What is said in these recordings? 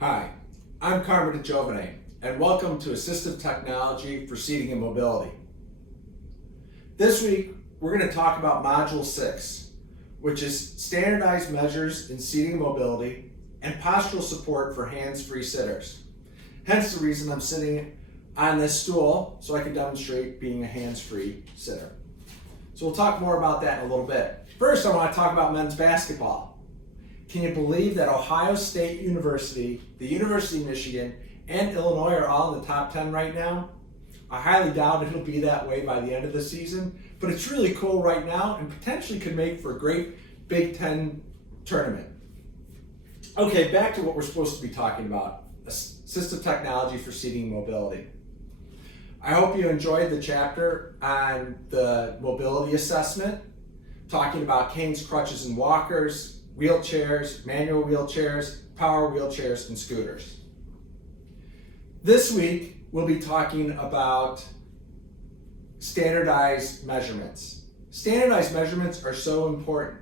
Hi, I'm Carmen DeGiovane, and welcome to Assistive Technology for Seating and Mobility. This week, we're going to talk about Module 6, which is standardized measures in seating and mobility and postural support for hands-free sitters. Hence the reason I'm sitting on this stool so I can demonstrate being a hands-free sitter. So we'll talk more about that in a little bit. First, I want to talk about men's basketball. Can you believe that Ohio State University, the University of Michigan, and Illinois are all in the top 10 right now? I highly doubt it'll be that way by the end of the season, but it's really cool right now and potentially could make for a great Big Ten tournament. Okay, back to what we're supposed to be talking about, assistive technology for seating and mobility. I hope you enjoyed the chapter on the mobility assessment, talking about canes, crutches, and walkers, wheelchairs, manual wheelchairs, power wheelchairs, and scooters. This week, we'll be talking about standardized measurements. Standardized measurements are so important.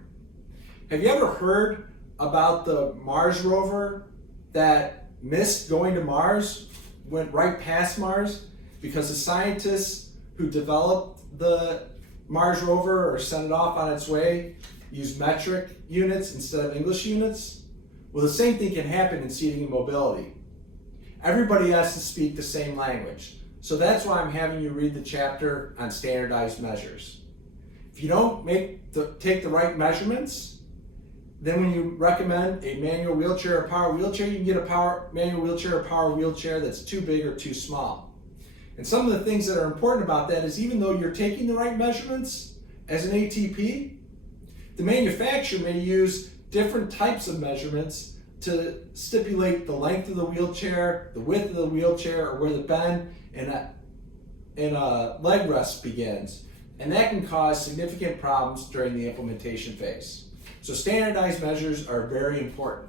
Have you ever heard about the Mars rover that missed going to Mars, went right past Mars, because the scientists who developed the Mars rover or sent it off on its way use metric units instead of English units? Well, the same thing can happen in seating and mobility. Everybody has to speak the same language. So that's why I'm having you read the chapter on standardized measures. If you don't take the right measurements, then when you recommend a manual wheelchair or power wheelchair, you can get a manual wheelchair or power wheelchair that's too big or too small. And some of the things that are important about that is even though you're taking the right measurements as an ATP, the manufacturer may use different types of measurements to stipulate the length of the wheelchair, the width of the wheelchair, or where the bend and a leg rest begins. And that can cause significant problems during the implementation phase. So standardized measures are very important.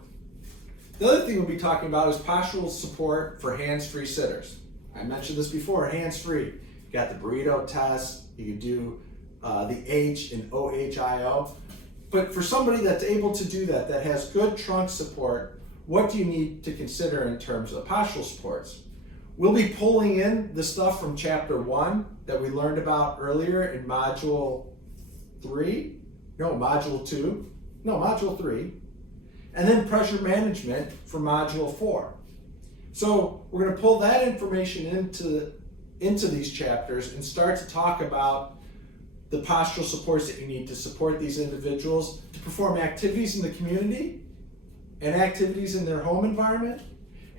The other thing we'll be talking about is postural support for hands-free sitters. I mentioned this before, hands-free. You got the burrito test, you can do the H in OHIO. But for somebody that's able to do that, that has good trunk support, what do you need to consider in terms of postural supports? We'll be pulling in the stuff from chapter 1 that we learned about earlier in module 3, module 3, and then pressure management for module 4. So we're going to pull that information into these chapters and start to talk about the postural supports that you need to support these individuals to perform activities in the community and activities in their home environment,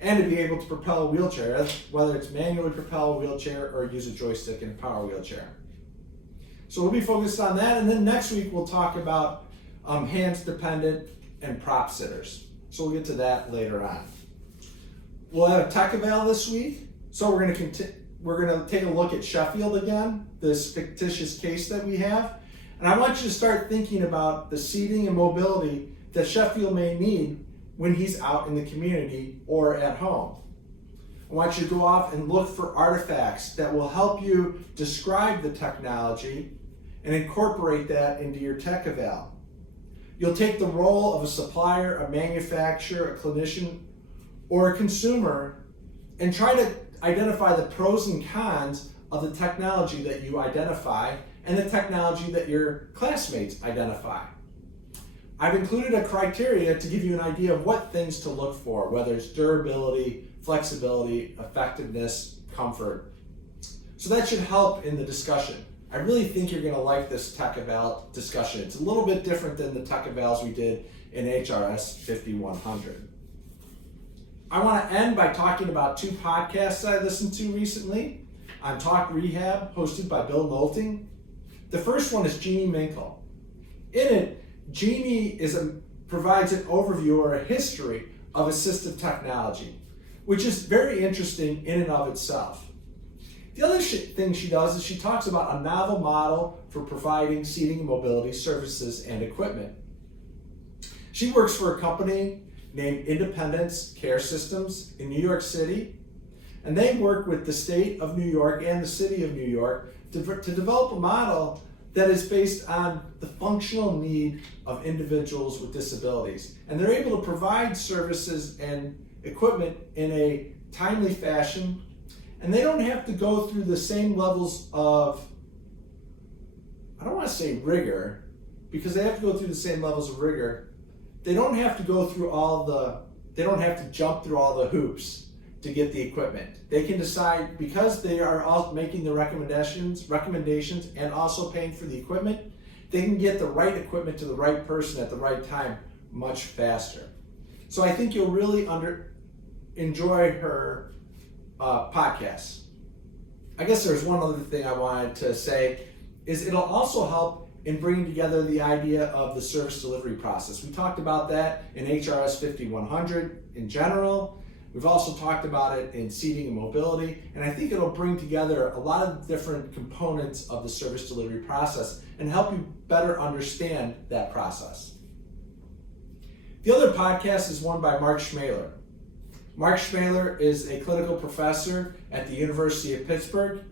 and to be able to propel a wheelchair, whether it's manually propel a wheelchair or use a joystick in a power wheelchair. So we'll be focused on that, and then next week we'll talk about hands dependent and prop sitters. So we'll get to that later on. We'll have a tech eval this week, so we're going to take a look at Sheffield again, this fictitious case that we have. And I want you to start thinking about the seating and mobility that Sheffield may need when he's out in the community or at home. I want you to go off and look for artifacts that will help you describe the technology and incorporate that into your tech eval. You'll take the role of a supplier, a manufacturer, a clinician, or a consumer and try to identify the pros and cons of the technology that you identify and the technology that your classmates identify. I've included a criteria to give you an idea of what things to look for, whether it's durability, flexibility, effectiveness, comfort. So that should help in the discussion. I really think you're going to like this tech eval discussion. It's a little bit different than the tech evals we did in HRS 5100. I want to end by talking about 2 podcasts I listened to recently on Talk Rehab, hosted by Bill Nolting. The first one is Jeannie Minkle. In it, Jeannie provides an overview or a history of assistive technology, which is very interesting in and of itself. The other thing she does is she talks about a novel model for providing seating and mobility services and equipment. She works for a company named Independence Care Systems in New York City, and they work with the state of New York and the city of New York to develop a model that is based on the functional need of individuals with disabilities. And they're able to provide services and equipment in a timely fashion, and they don't have to go through the same levels of, I don't want to say rigor, because they have to go through the same levels of rigor. They don't have to go through they don't have to jump through all the hoops to get the equipment. They can decide, because they are all making the recommendations and also paying for the equipment, they can get the right equipment to the right person at the right time much faster. So I think you'll really enjoy her podcast. I guess there's one other thing I wanted to say, is it'll also help in bringing together the idea of the service delivery process. We talked about that in HRS 5100 in general. We've also talked about it in seating and mobility, and I think it'll bring together a lot of different components of the service delivery process and help you better understand that process. The other podcast is one by Mark Schmaler. Mark Schmaler is a clinical professor at the University of Pittsburgh.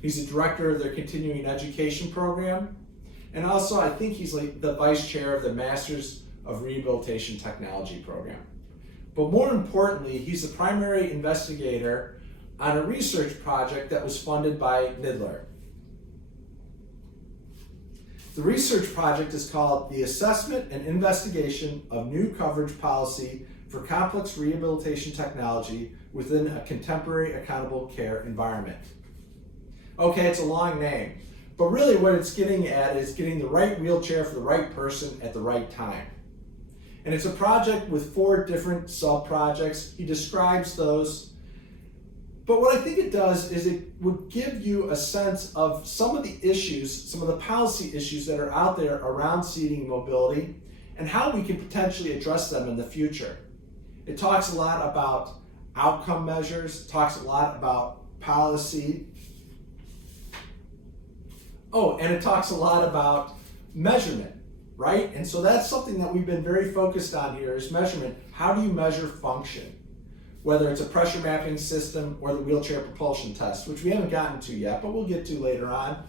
He's the director of their continuing education program. And also, I think he's like the vice chair of the Masters of Rehabilitation Technology program. But more importantly, he's the primary investigator on a research project that was funded by NIDLR. The research project is called the Assessment and Investigation of New Coverage Policy for Complex Rehabilitation Technology Within a Contemporary Accountable Care Environment. Okay, it's a long name, but really what it's getting at is getting the right wheelchair for the right person at the right time. And it's a project with 4 different sub-projects. He describes those. But what I think it does is it would give you a sense of some of the issues, some of the policy issues that are out there around seating and mobility, and how we can potentially address them in the future. It talks a lot about outcome measures, talks a lot about policy. Oh, and it talks a lot about measurement, right? And so that's something that we've been very focused on here is measurement. How do you measure function? Whether it's a pressure mapping system or the wheelchair propulsion test, which we haven't gotten to yet, but we'll get to later on.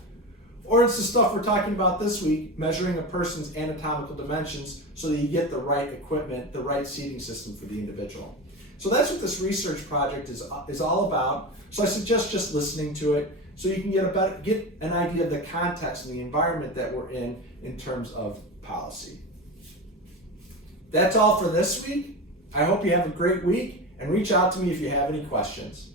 Or it's the stuff we're talking about this week, measuring a person's anatomical dimensions so that you get the right equipment, the right seating system for the individual. So that's what this research project is all about. So I suggest just listening to it so you can get an idea of the context and the environment that we're in terms of policy. That's all for this week. I hope you have a great week, and reach out to me if you have any questions.